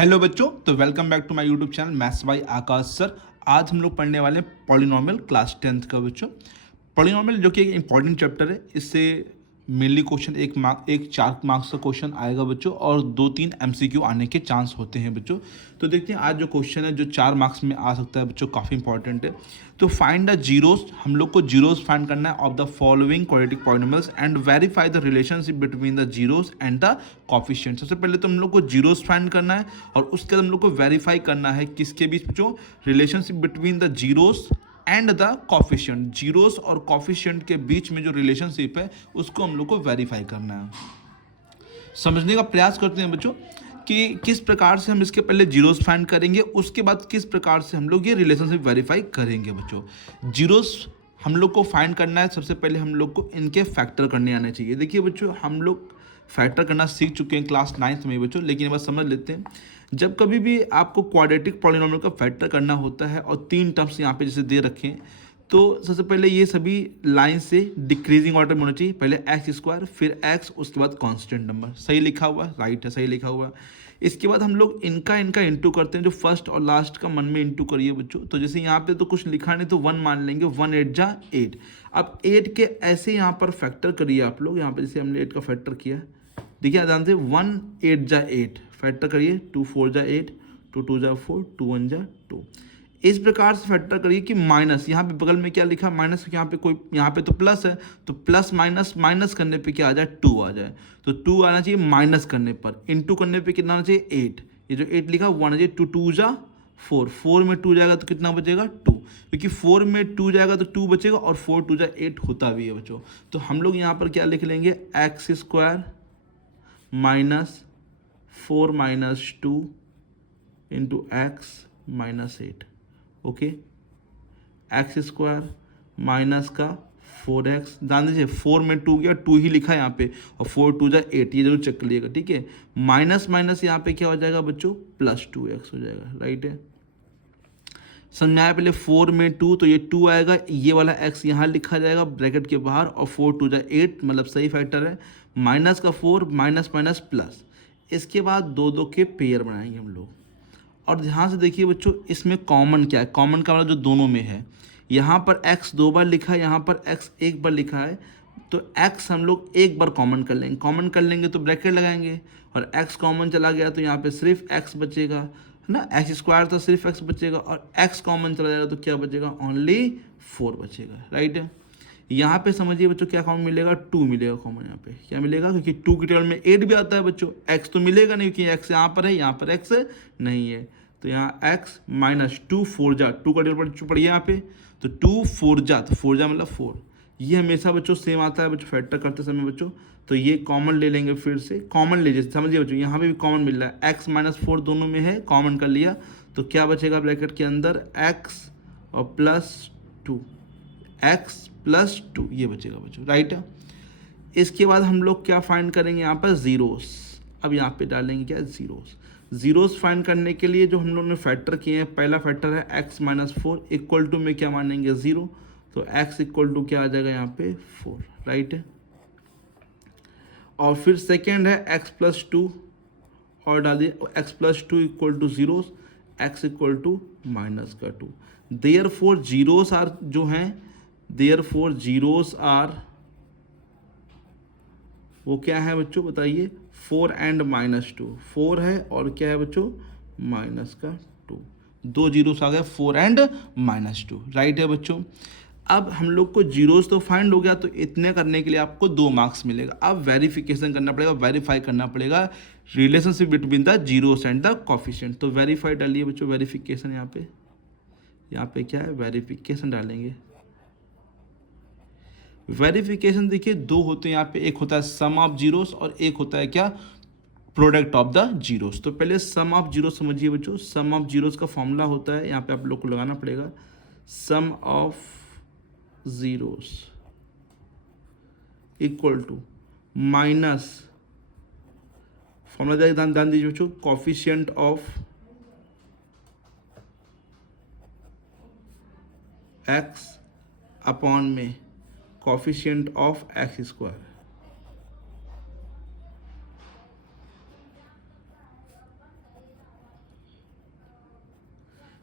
Hello बच्चों, तो welcome back to my YouTube channel maths by Akash sir. आज हम लोग पढ़ने वाले हैं पॉलिनोमियल क्लास 10th का बच्चों। पॉलिनोमियल जो कि एक इंपॉर्टेंट चैप्टर है, इससे मेनली क्वेश्चन एक 4 मार्क्स का क्वेश्चन आएगा बच्चों और 2-3 एमसीक्यू आने के चांस होते हैं बच्चों। तो देखते हैं आज जो क्वेश्चन है जो 4 मार्क्स में आ सकता है बच्चों, काफ़ी इंपॉर्टेंट है। तो फाइंड द जीरोस, हम लोग को जीरोस फाइंड करना है of the following quadratic polynomials and verify the relationship between the zeros and the coefficient. सबसे पहले तो हम लोग को जीरोस फाइंड करना है और उसके बाद हम लोग को वेरीफाई करना है किसके बीच जो relationship between the zeros and the coefficient. Zeros और कॉफिशिएंट के बीच में जो रिलेशनशिप है उसको हम लोग को वेरीफाई करना है। समझने का प्रयास करते हैं बच्चों कि किस प्रकार से हम इसके पहले जीरोस फाइंड करेंगे, उसके बाद किस प्रकार से हम लोग ये रिलेशनशिप वेरीफाई करेंगे बच्चों। जीरोस हम लोग को फाइंड करना है, सबसे पहले हम लोग को इनके फैक्टर करने आने चाहिए। देखिए बच्चों, हम लोग फैक्टर करना सीख चुके हैं क्लास 9th में बच्चों, लेकिन बस समझ लेते हैं। जब कभी भी आपको क्वाड्रेटिक पॉलिनोमियल का फैक्टर करना होता है और 3 टर्म्स यहाँ पे जैसे दे रखे हैं, तो सबसे पहले ये सभी लाइन से डिक्रीजिंग ऑर्डर में होना चाहिए। पहले एक्स स्क्वायर, फिर एक्स, उसके बाद कांस्टेंट नंबर। सही लिखा हुआ है? राइट है, सही लिखा हुआ है। इसके बाद हम लोग इनका इंटू करते हैं, जो फर्स्ट और लास्ट का मन में इंटू करिए बच्चों। तो जैसे यहाँ पे तो कुछ लिखा नहीं तो 1 मान लेंगे, 1 8 जा 8। अब 8 के ऐसे यहाँ पर फैक्टर करिए आप लोग। यहाँ पे जैसे हमने 8 का फैक्टर किया, देखिए ध्यान से, 1 8 जा 8 फैक्टर करिए, 2 4 जा 8, 2 2 जा 4, 2 1 जा 2। इस प्रकार से फैक्टर करिए कि माइनस, यहाँ पे बगल में क्या लिखा माइनस, यहाँ पे कोई, यहाँ पे तो प्लस है, तो प्लस माइनस माइनस करने पे क्या आ जाए, 2 आ जाए। तो 2 आना चाहिए माइनस करने पर, इंटू करने पे कितना आना चाहिए, 8। ये जो 8 लिखा 1 आ जाए, 2 2 जा 4, 4 में 2 जाएगा तो कितना बचेगा, 2, क्योंकि 4 में 2 जाएगा तो 2 बचेगा और 4 2 जा 8 होता भी है बच्चों। तो हम लोग यहाँ पर क्या लिख लेंगे, x square minus 4 minus 2 into x minus 8। Okay, x square minus का 4x, ध्यान दीजिए 4 में 2 गया, 2 ही लिखा है यहाँ पे, और 4 2 जा 8, ये जरूर चेक कर लीजिएगा, ठीक है। माइनस माइनस यहाँ पे क्या हो जाएगा बच्चों, प्लस 2x हो जाएगा। राइट है, समझाया पहले 4 में 2, तो ये 2 आएगा, ये वाला x यहाँ लिखा जाएगा ब्रैकेट के बाहर, और 4 2 जा 8, मतलब सही फैक्टर है। माइनस का 4, माइनस माइनस प्लस, इसके बाद दो दो के पेयर बनाएंगे हम लोग। और ध्यान से देखिए बच्चों, इसमें कॉमन क्या है, कॉमन का मतलब जो दोनों में है। यहाँ पर x 2 बार लिखा है, यहाँ पर x 1 बार लिखा है, तो x हम लोग एक बार कॉमन कर लेंगे। कॉमन कर लेंगे तो ब्रैकेट लगाएंगे, और x कॉमन चला गया तो यहाँ पे सिर्फ x बचेगा, है ना। एक्स स्क्वायर तो सिर्फ x बचेगा, और x कॉमन चला जाएगा तो क्या बचेगा, ओनली 4 बचेगा। राइट है, यहाँ पे समझिए बच्चों क्या कॉमन मिलेगा, 2 मिलेगा कॉमन। यहाँ पे क्या मिलेगा, क्योंकि 2 की टेबल में 8 भी आता है बच्चों, x तो मिलेगा नहीं क्योंकि x यहाँ पर है, यहाँ पर x नहीं है। तो यहाँ x माइनस 2 4 जा, 2 का टेबल पढ़िए यहाँ पे, तो 2 4 जा, तो 4 जा मतलब 4। ये हमेशा बच्चों सेम आता है बच्चों फैक्टर करते समय बच्चों। तो ये कॉमन ले लेंगे, फिर से कॉमन लीजिए, समझिए बच्चों, यहाँ पे भी कॉमन मिल रहा है, x माइनस 4 दोनों में है, कॉमन कर लिया तो क्या बचेगा ब्रैकेट के अंदर, x और प्लस 2, x प्लस 2, ये बचेगा बच्चों। राइट है, इसके बाद हम लोग क्या फाइंड करेंगे, यहाँ पर जीरोस। अब यहाँ पे डालेंगे क्या, जीरोस। जीरोस फाइंड करने के लिए जो हम लोग ने फैक्टर किए हैं, पहला फैक्टर है x माइनस 4 इक्वल टू में क्या मानेंगे, 0, तो x इक्वल टू क्या आ जाएगा यहाँ पे, 4। राइट है, और फिर सेकेंड है x प्लस 2, और डाल दिए x plus 2 equal to zeros, x equal to minus का 2। देयर फोर जीरोस आर जो हैं, देयर फोर जीरोस आर वो क्या है बच्चों बताइए, 4 एंड माइनस 2, 4 है और क्या है बच्चों, माइनस का 2, दो जीरोस आ गए, 4 एंड माइनस 2। राइट है बच्चों, अब हम लोग को जीरोस तो फाइंड हो गया, तो इतने करने के लिए आपको 2 मार्क्स मिलेगा। अब वेरिफिकेशन करना पड़ेगा, वेरीफाई करना पड़ेगा relationship between the zeros and the coefficient. तो वेरीफाई डालिए बच्चों, वेरिफिकेशन यहाँ पे क्या है, वेरिफिकेशन डालेंगे। वेरिफिकेशन देखिए दो होते हैं यहाँ पे, एक होता है सम ऑफ जीरोस और एक होता है क्या, प्रोडक्ट ऑफ द जीरोस। तो पहले सम ऑफ जीरोस समझिए बच्चों, सम ऑफ जीरोस का फॉर्मूला होता है, यहाँ पे आप लोग को लगाना पड़ेगा, sum of zeros equal to minus, formula ध्यान दीजिए बच्चों, कॉफिशिएंट ऑफ एक्स अपॉन में coefficient of x square.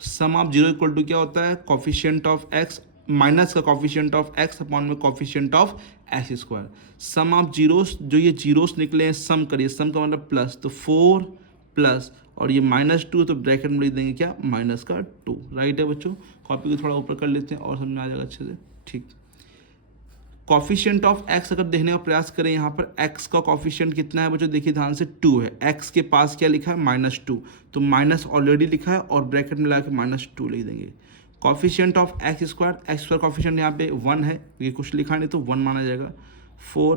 Sum of zero equal to क्या होता है, कॉफिशिएंट ऑफ एक्स माइनस का कॉफिशिएंट ऑफ एक्स अपॉन में coefficient of x square. Sum of zeros, जो ये जीरोस निकले हैं सम करिए, सम का मतलब प्लस, तो 4 प्लस और ये -2 तो ब्रैकेट में लिख देंगे क्या, माइनस का 2। राइट है बच्चों, कॉपी को थोड़ा ऊपर कर लेते हैं और समझ में आ जाएगा अच्छे से। ठीक, कॉफिशिएंट ऑफ एक्स अगर देखने का प्रयास करें, यहाँ पर एक्स का कॉफिशिएंट कितना है बच्चों, देखिए ध्यान से 2 है। एक्स के पास क्या लिखा है, -2, तो माइनस ऑलरेडी लिखा है और ब्रैकेट में लगा के -2 लिख देंगे। Coefficient of x square coefficient यहाँ पे 1 है, ये कुछ लिखा नहीं तो 1 माना जाएगा। 4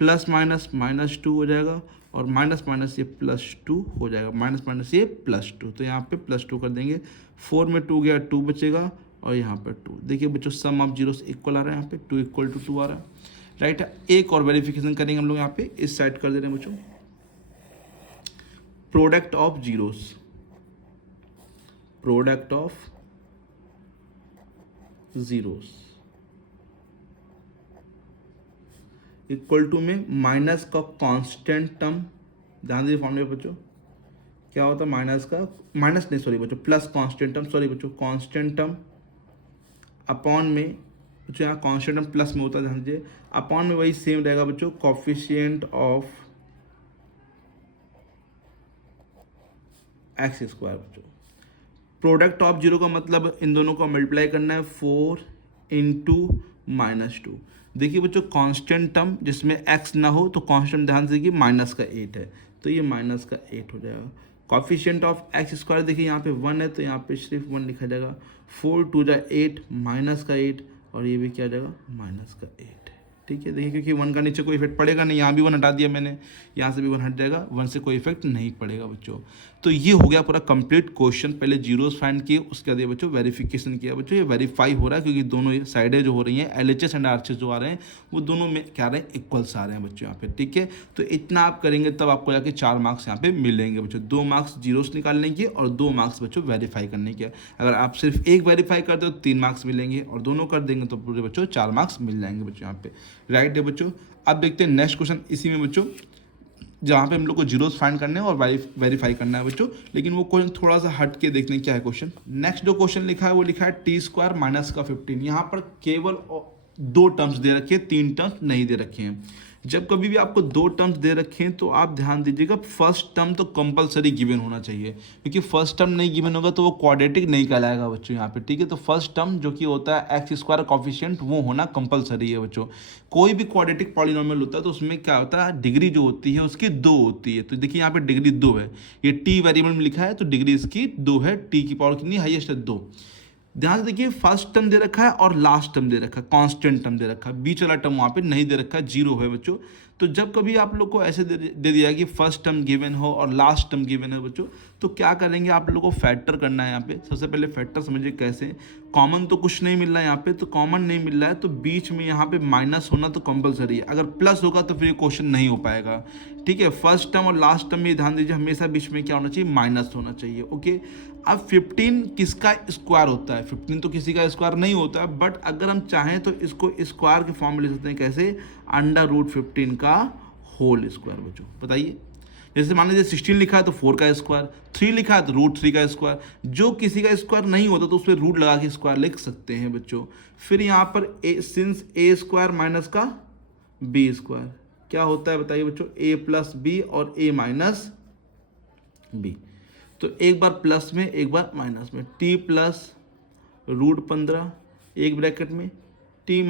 प्लस माइनस -2 हो जाएगा और माइनस माइनस ये +2 हो जाएगा, माइनस माइनस ये +2, तो यहाँ पे +2 कर देंगे। 4 में 2 गया 2 बचेगा और यहाँ पर 2। देखिए बच्चों सम ऑफ जीरोस इक्वल आ रहा है, यहाँ पे 2 इक्वल टू 2 आ रहा है। राइट है, एक और वेरिफिकेशन करेंगे हम लोग, यहाँ पे इस साइड कर दे रहे हैं बच्चों, product of zeros, product of zeros equal to में माइनस का कांस्टेंट टर्म, ध्यान दीजिए फॉर्मूले बच्चों क्या होता है, माइनस का, माइनस नहीं सॉरी बच्चों, प्लस कांस्टेंट टर्म, सॉरी बच्चों कांस्टेंट टर्म अपॉन में, बच्चों यहाँ कांस्टेंट टर्म प्लस में होता है, ध्यान दीजिए अपॉन में वही सेम रहेगा बच्चों, कॉफिशिएंट ऑफ एक्स स्क्वायर। बच्चों प्रोडक्ट ऑफ जीरो का मतलब इन दोनों को मल्टीप्लाई करना है, 4 इंटू -2। देखिए बच्चों कांस्टेंट टर्म जिसमें x ना हो तो कांस्टेंट ध्यान से देखिए -8 है, तो ये -8 हो जाएगा। कॉफिशिएंट ऑफ एक्स स्क्वायर देखिए यहाँ पे 1 है तो यहाँ पे सिर्फ 1 लिखा जाएगा। 4 2 जा 8 -8 और ये भी क्या आ जाएगा, -8। ठीक है, देखिए क्योंकि 1 का नीचे कोई इफेक्ट पड़ेगा नहीं, यहाँ भी 1 हटा दिया मैंने, यहाँ से भी 1 हट जाएगा, 1 से कोई इफेक्ट नहीं पड़ेगा बच्चों। तो ये हो गया पूरा कंप्लीट क्वेश्चन, पहले जीरोस फाइंड किए उसके बाद ये बच्चों वेरिफिकेशन किया। बच्चों ये वेरीफाई हो रहा है क्योंकि दोनों साइडें जो हो रही हैं LHS एंड RHS जो आ रहे हैं वो दोनों में क्या आ रहे हैं, इक्वल्स आ रहे हैं बच्चों यहाँ पे। ठीक है, तो इतना आप करेंगे तब आपको जाके 4 मार्क्स यहाँ पे मिलेंगे बच्चों, 2 मार्क्स जीरोस निकालने के और 2 मार्क्स बच्चों वेरीफाई करने के। अगर आप सिर्फ एक वेरीफाई करते हो तो 3 मार्क्स मिलेंगे और दोनों कर देंगे तो पूरे बच्चों 4 मार्क्स मिल जाएंगे बच्चों यहाँ पे। राइट है बच्चों, अब देखते हैं नेक्स्ट क्वेश्चन इसी में बच्चों, जहाँ पे हम लोग को जीरोस फाइंड करने हैं और वेरीफाई करना है बच्चों, लेकिन वो क्वेश्चन थोड़ा सा हट के देखने क्या है क्वेश्चन। नेक्स्ट जो क्वेश्चन लिखा है वो लिखा है t² माइनस का 15। यहाँ पर केवल 2 टर्म्स दे रखे हैं, 3 टर्म्स नहीं दे रखे हैं। जब कभी भी आपको 2 टर्म्स दे रखे हैं तो आप ध्यान दीजिएगा फर्स्ट टर्म तो कंपलसरी गिवन होना चाहिए, क्योंकि फर्स्ट टर्म नहीं गिवन होगा तो वो क्वाड्रेटिक नहीं कहलाएगा बच्चों यहाँ पे। ठीक है, तो फर्स्ट टर्म जो कि होता है x² कॉफिशिएंट वो होना कंपलसरी है बच्चों। कोई भी क्वाड्रेटिक पॉलिनोमियल होता है तो उसमें क्या होता है, डिग्री जो होती है उसकी 2 होती है। तो देखिए यहाँ पे डिग्री 2 है, ये t वेरिएबल में लिखा है तो डिग्री इसकी 2 है, t की पावर कितनी हाईएस्ट है 2। ध्यान से देखिए फर्स्ट टर्म दे रखा है और लास्ट टर्म दे रखा है, कांस्टेंट टर्म दे रखा है, बीच वाला टर्म वहाँ पे नहीं दे रखा है, 0 है बच्चों। तो जब कभी आप लोग को ऐसे दे दिया कि फर्स्ट टर्म गिवन हो और लास्ट टर्म गिवन है बच्चों, तो क्या करेंगे आप लोगों को फैक्टर करना है। यहाँ पे सबसे पहले फैक्टर समझिए कैसे, कॉमन तो कुछ नहीं मिल रहा है यहाँ पे, तो कॉमन नहीं मिल रहा है तो बीच में यहाँ पे माइनस होना तो कंपलसरी है, अगर प्लस होगा तो फिर ये क्वेश्चन नहीं हो पाएगा। ठीक है, फर्स्ट टर्म और लास्ट टर्म में ध्यान दीजिए हमेशा बीच में क्या होना चाहिए, माइनस होना चाहिए। ओके, अब 15 किसका स्क्वायर होता है, 15 तो किसी का स्क्वायर नहीं होता है, बट अगर हम चाहें तो इसको स्क्वायर के फॉर्म में लिख सकते हैं, कैसे, √15 का होल स्क्वायर। बच्चों बताइए, जैसे मान लीजिए 16 लिखा है तो 4 का स्क्वायर, 3 लिखा है तो √3 का स्क्वायर, जो किसी का स्क्वायर नहीं होता तो उस पर रूट लगा के स्क्वायर लिख सकते हैं बच्चों। फिर यहाँ पर सिंस a² माइनस का b² क्या होता है बताइए बच्चों, a + b और a - b, तो एक बार प्लस में एक बार माइनस में, t + √15 एक ब्रैकेट में, t -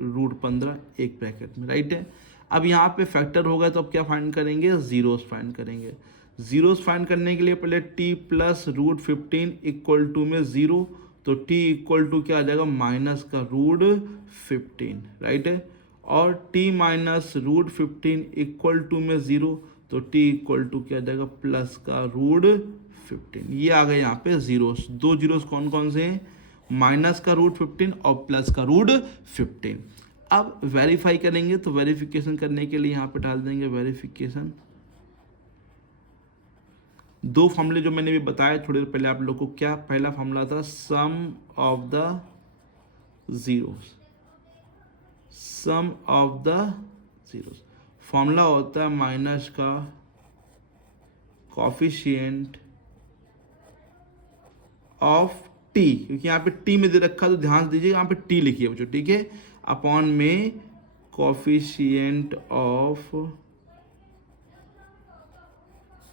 √15 एक ब्रैकेट में। राइट है, अब यहाँ पे फैक्टर होगा तो अब क्या फाइंड करेंगे, जीरोस फाइंड करेंगे। जीरोस फाइंड करने के लिए पहले t + √15 इक्वल टू में 0, तो t इक्वल टू क्या आ जाएगा, माइनस का √15। राइट है, और t - √15 इक्वल टू में 0, तो t इक्वल टू क्या आ जाएगा, प्लस का √15। ये आ गए यहाँ पे जीरोस, 2 जीरोस कौन कौन से हैं, माइनस का √15 और प्लस का √15। अब वेरीफाई करेंगे तो वेरिफिकेशन करने के लिए यहाँ पे डाल देंगे वेरिफिकेशन। 2 फॉर्मूले जो मैंने भी बताया थोड़ी देर पहले आप लोग को, क्या पहला फॉर्मूला था sum of the zeros, sum of the zeros formula होता है माइनस का कॉफिशिएंट ऑफ टी, क्योंकि यहाँ पे टी में दे रखा है तो ध्यान से दीजिए यहाँ पे टी लिखिए बच्चों, ठीक है, अपॉन में कोफिशिएंट ऑफ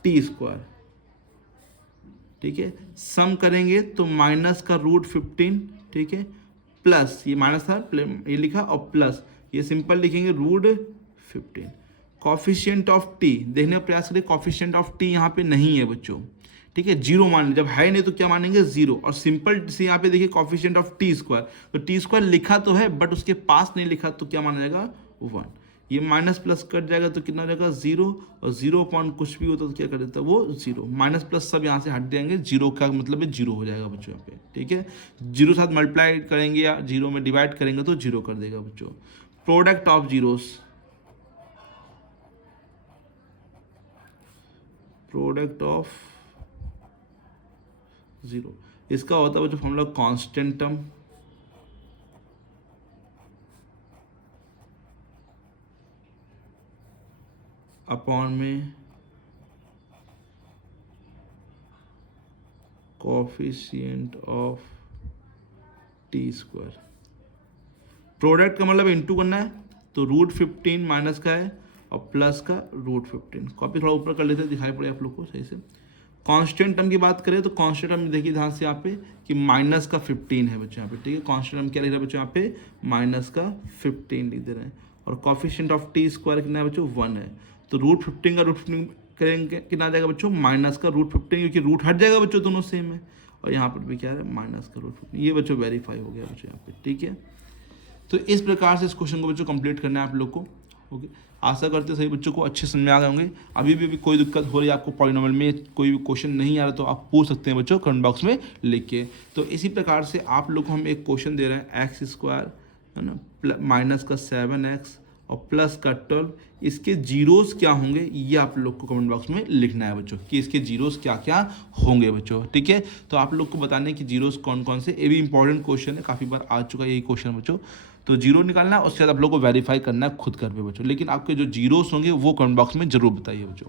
टी स्क्वायर, ठीक है। सम करेंगे तो माइनस का रूट 15, ठीक है, प्लस ये माइनस था ये लिखा और प्लस ये सिंपल लिखेंगे रूट 15। कॉफिशिएंट ऑफ टी देखने का प्रयास करें, कॉफिशिएंट ऑफ टी यहाँ पे नहीं है बच्चों, ठीक है, जीरो मान, जब है नहीं तो क्या मानेंगे जीरो। और सिंपल से यहाँ पे देखिए कॉफिशिएंट ऑफ टी स्क्वायर, तो टी स्क्वायर लिखा तो है बट उसके पास नहीं लिखा तो क्या माना जाएगा 1। ये माइनस प्लस कट जाएगा तो कितना हो जाएगा 0, और 0 पॉइंट कुछ भी होता तो क्या कर देता है वो 0, माइनस प्लस सब यहाँ से हट जाएंगे, 0 का मतलब है 0 हो जाएगा बच्चों यहाँ पे, ठीक है। 0 साथ मल्टीप्लाई करेंगे या 0 में डिवाइड करेंगे तो 0 कर देगा बच्चों। Product of zeros, product of 0 इसका होता है बच्चों फॉर्मूला कांस्टेंट टर्म अपॉन में coefficient of T square. Product का मतलब इनटू करना है तो रूट 15 माइनस का है और प्लस का रूट 15। कॉपी थोड़ा ऊपर कर लेते हैं, दिखाई पड़े आप लोग को सही से। कांस्टेंट टर्म की बात करें तो कांस्टेंट टर्म देखिए ध्यान से यहाँ पे कि माइनस का 15 है बच्चों यहाँ पे, ठीक है। कांस्टेंट टर्म क्या लिख रहा है बच्चों यहाँ पे माइनस का 15 लिख दे रहे हैं, और कोफिशिएंट ऑफ टी स्क्वायर कितना है बच्चों 1 है, तो रूट 15 का रूट 15 करेंगे कितना आ जाएगा बच्चों माइनस का रूट 15, क्योंकि रूट हट जाएगा बच्चों दोनों सेम है, और यहाँ पर भी क्या है माइनस का रूट 15। ये बच्चों वेरीफाई हो गया बच्चों यहाँ पे, ठीक है। तो इस प्रकार से इस क्वेश्चन को बच्चों कंप्लीट करना है आप लोग को, ओके। आशा करते सभी बच्चों को अच्छे समझ में आ गए होंगे। अभी भी कोई दिक्कत हो रही है आपको पॉलिनोमियल में, कोई भी क्वेश्चन नहीं आ रहा तो आप पूछ सकते हैं बच्चों कमेंट बॉक्स में लिख के। तो इसी प्रकार से आप लोग को हम एक क्वेश्चन दे रहे हैं एक्स स्क्वायर है ना माइनस का 7x और प्लस का 12, इसके जीरोस क्या होंगे ये आप लोग को कमेंट बॉक्स में लिखना है बच्चों कि इसके जीरोस क्या क्या होंगे बच्चों, ठीक है। तो आप लोग को बताने कि जीरोस कौन कौन से, ये भी इंपॉर्टेंट क्वेश्चन है, काफ़ी बार आ चुका है यही क्वेश्चन बच्चों। तो जीरो निकालना है, उसके बाद आप लोग को वेरीफाई करना है खुद कर पे बच्चों, लेकिन आपके जो जीरोस होंगे वो कमेंट बॉक्स में जरूर बताइए बच्चों।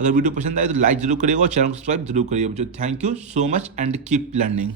अगर वीडियो पसंद आए तो लाइक जरूर करिएगा और चैनल को सब्सक्राइब जरूर करिए बच्चों। Thank you so much and keep learning.